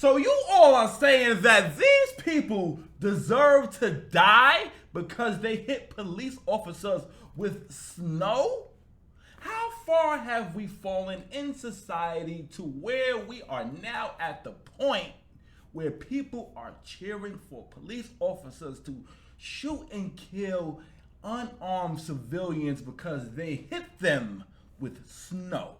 So you all are saying that these people deserve to die because they hit police officers with snow? How far have we fallen in society to where we are now at the point where people are cheering for police officers to shoot and kill unarmed civilians because they hit them with snow?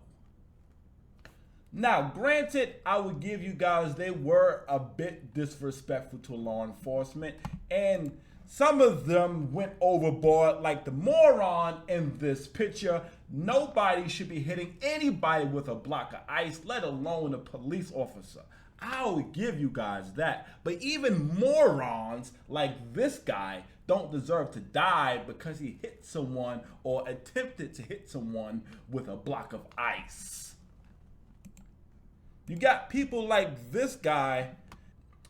Now, granted, I would give you guys they were a bit disrespectful to law enforcement, and some of them went overboard, like the moron in this picture. Nobody should be hitting anybody with a block of ice, let alone a police officer. I would give you guys that. But even morons like this guy don't deserve to die because he hit someone or attempted to hit someone with a block of ice. You got people like this guy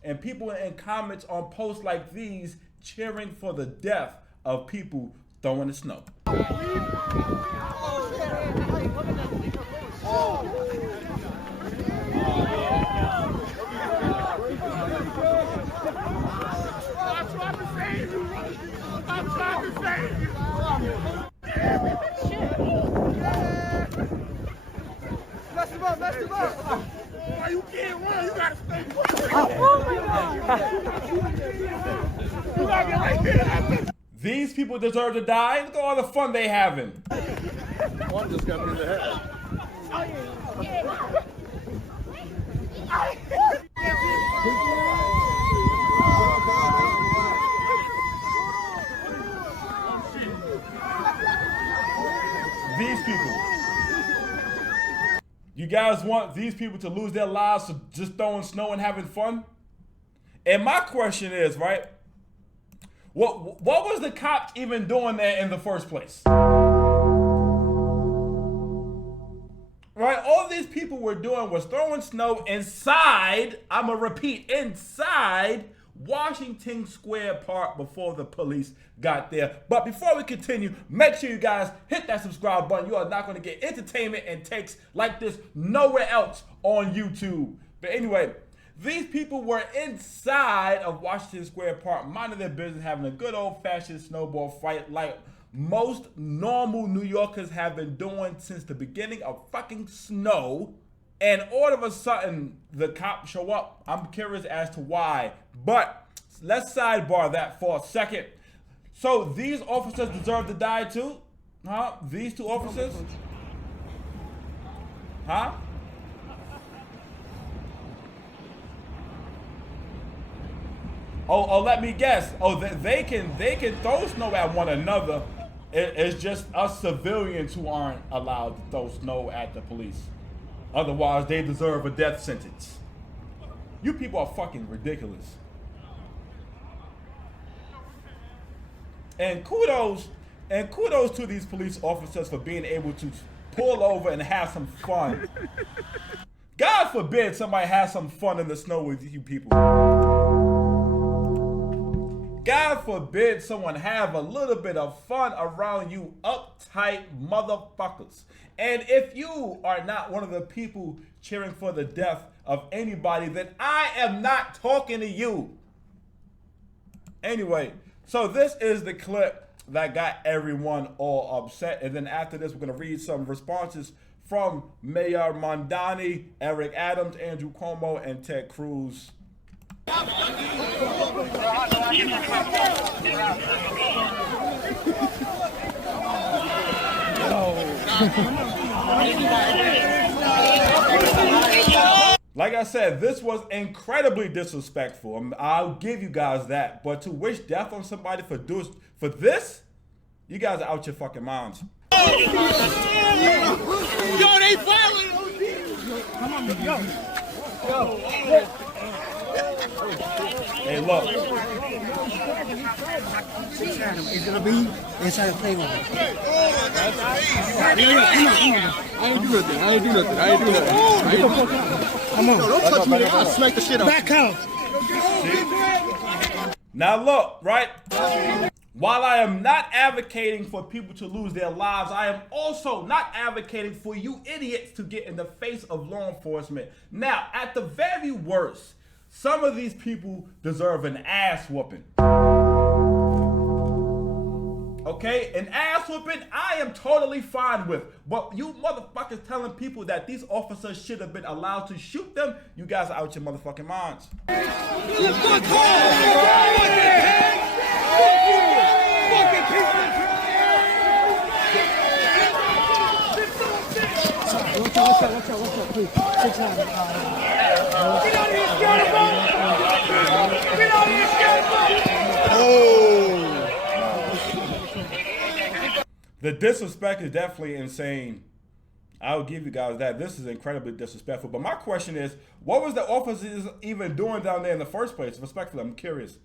and people in comments on posts like these cheering for the death of people throwing the snow. I'm trying to save you. Mess him up, mess him up. Oh, you can't run, you gotta stay quiet. Oh my God. You gotta get right there. These people deserve to die. Look at all the fun they having. One just got me in the head. These people. You guys want these people to lose their lives for just throwing snow and having fun? And my question is, right? What was the cops even doing there in the first place? Right? All these people were doing was throwing snow inside, I'm going to repeat, inside Washington Square Park before the police got there. But before we continue, make sure you guys hit that subscribe button. You are not going to get entertainment and takes like this nowhere else on YouTube. But anyway, these people were inside of Washington Square Park, minding their business, having a good old-fashioned snowball fight like most normal New Yorkers have been doing since the beginning of fucking snow. And all of a sudden, the cops show up. I'm curious as to why. But let's sidebar that for a second. So these officers deserve to die too? Huh? These two officers? Huh? Oh, let me guess. Oh, they can throw snow at one another. It's just us civilians who aren't allowed to throw snow at the police. Otherwise, they deserve a death sentence. You people are fucking ridiculous. And kudos to these police officers for being able to pull over and have some fun. God forbid somebody has some fun in the snow with you people. God forbid someone have a little bit of fun around you uptight motherfuckers. And if you are not one of the people cheering for the death of anybody, then I am not talking to you. Anyway, so this is the clip that got everyone all upset. And then after this, we're going to read some responses from Mayor Mamdani, Eric Adams, Andrew Cuomo, and Ted Cruz. Like I said, this was incredibly disrespectful. I'll give you guys that. But to wish death on somebody for this, you guys are out your fucking minds. Yo, they violent. Come on, yo. Hey, look. It's gonna be inside the playground. I ain't do nothing. Come on. Don't touch me. I'll smack the shit out. Back out. Now look, right? While I am not advocating for people to lose their lives, I am also not advocating for you idiots to get in the face of law enforcement. Now, at the very worst, Some of these people deserve an ass whooping. Okay, an ass whooping I am totally fine with. But you motherfuckers telling people that these officers should have been allowed to shoot them, you guys are out your motherfucking minds. Watch out, please. 6 9. Get out of here, Snowball! Get out of here, Snowball! The disrespect is definitely insane. I'll give you guys that. This is incredibly disrespectful. But my question is, what was the officers even doing down there in the first place? Respectfully, I'm curious.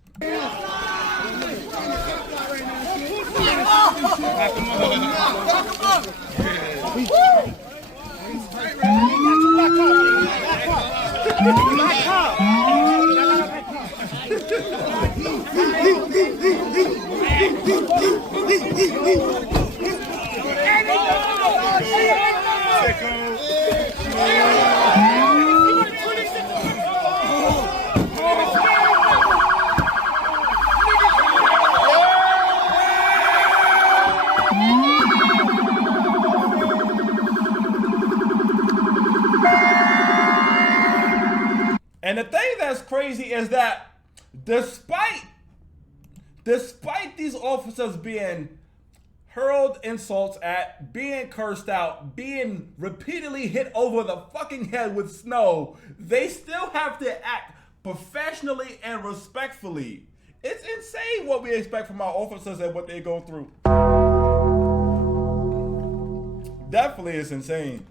And the thing that's crazy is that despite these officers being hurled insults at, being cursed out, being repeatedly hit over the fucking head with snow, they still have to act professionally and respectfully. It's insane what we expect from our officers and what they go through. Definitely it's insane.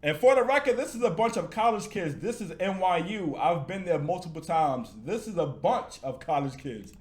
And for the record, this is a bunch of college kids. This is NYU. I've been there multiple times. This is a bunch of college kids.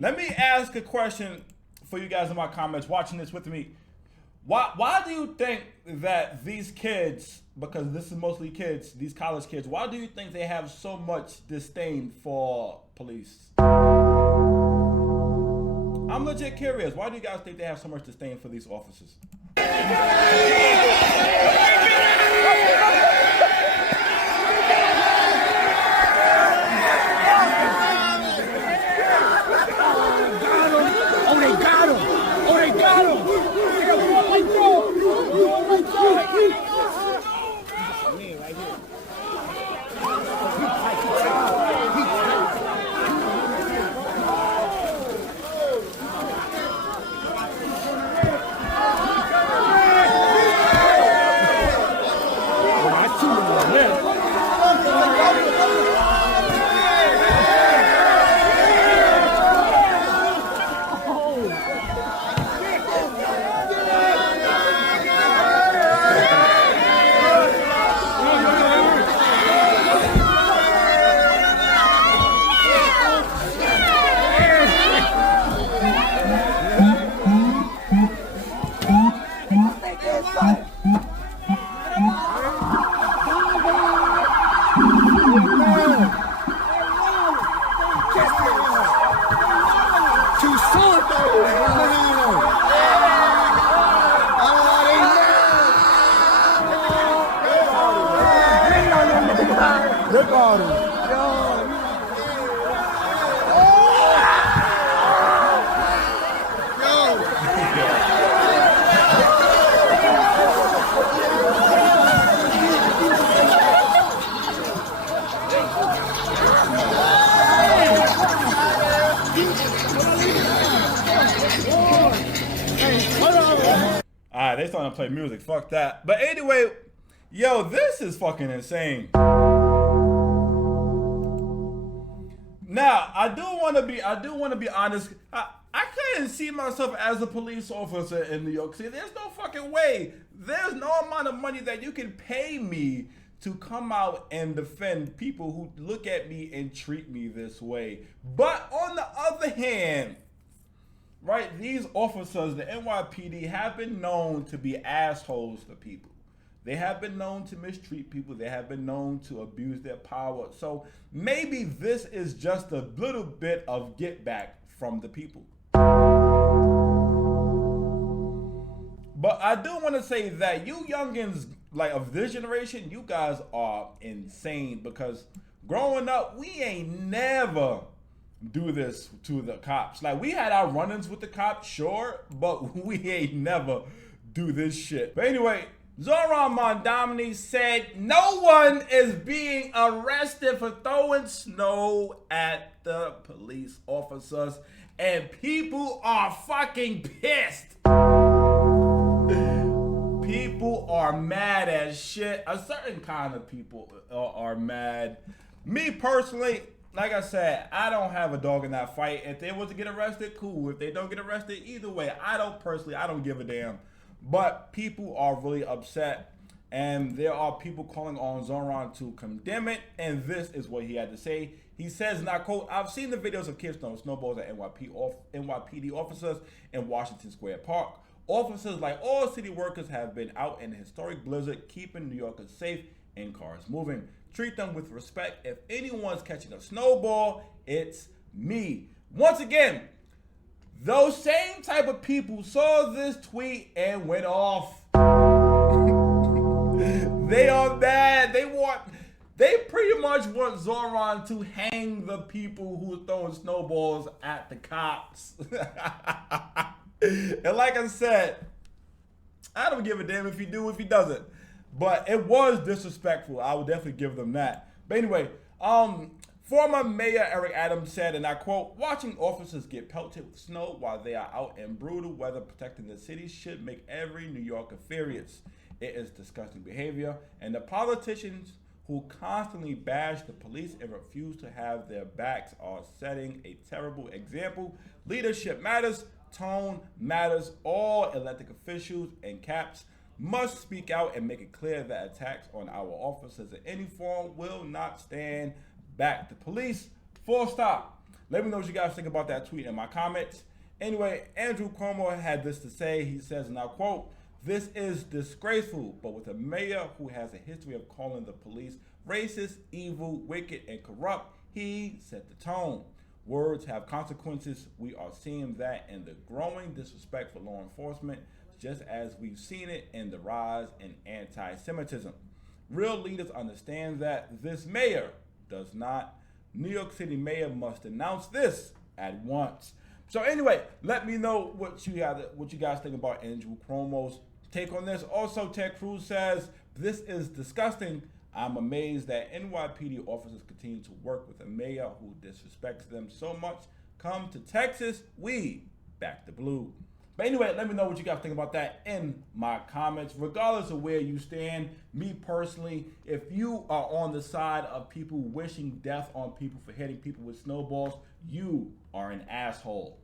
Let me ask a question for you guys in my comments watching this with me. Why do you think that these kids, because this is mostly kids, these college kids, why do you think they have so much disdain for police? I'm legit curious. Why do you guys think they have so much disdain for these officers? they starting to play music. Fuck that. But anyway, yo, this is fucking insane. Now, I do want to be honest. I couldn't see myself as a police officer in New York City. There's no fucking way. There's no amount of money that you can pay me to come out and defend people who look at me and treat me this way. But on the other hand, right, these officers, the NYPD, have been known to be assholes to people. They have been known to mistreat people. They have been known to abuse their power. So maybe this is just a little bit of get back from the people. But I do want to say that you youngins, like of this generation, you guys are insane, because growing up, we ain't never do this to the cops. Like, we had our run-ins with the cops, sure, but we ain't never do this shit. But anyway, Zohran Mamdani said no one is being arrested for throwing snow at the police officers, and people are fucking pissed. People are mad as shit. A certain kind of people are mad. Me personally, like I said, I don't have a dog in that fight. If they was to get arrested, cool. If they don't get arrested, either way, I don't give a damn. But people are really upset, and there are people calling on Zohran to condemn it, and this is what he had to say. He says, and I quote, "I've seen the videos of kids throwing snowballs at NYPD officers in Washington Square Park. Officers, like all city workers, have been out in a historic blizzard, keeping New Yorkers safe and cars moving. Treat them with respect. If anyone's catching a snowball, it's me." Once again, those same type of people saw this tweet and went off. They are mad. They pretty much want Zohran to hang the people who are throwing snowballs at the cops. And like I said, I don't give a damn if he do, if he doesn't. But it was disrespectful. I would definitely give them that. But anyway, former Mayor Eric Adams said, and I quote, "Watching officers get pelted with snow while they are out in brutal weather protecting the city should make every New Yorker furious. It is disgusting behavior, and the politicians who constantly bash the police and refuse to have their backs are setting a terrible example. Leadership matters. Tone matters. All elected officials and caps must speak out and make it clear that attacks on our officers in any form will not stand back. The police, full stop." Let me know what you guys think about that tweet in my comments. Anyway, Andrew Cuomo had this to say. He says, and I quote, "This is disgraceful, but with a mayor who has a history of calling the police racist, evil, wicked, and corrupt, he set the tone. Words have consequences. We are seeing that in the growing disrespect for law enforcement, just as we've seen it in the rise in anti-Semitism. Real leaders understand that. This mayor does not. New York City mayor must announce this at once." So anyway, let me know what you guys think about Andrew Cuomo's take on this. Also, Ted Cruz says, "This is disgusting. I'm amazed that NYPD officers continue to work with a mayor who disrespects them so much. Come to Texas, we back the blue." But anyway, let me know what you guys think about that in my comments. Regardless of where you stand, me personally, if you are on the side of people wishing death on people for hitting people with snowballs, you are an asshole.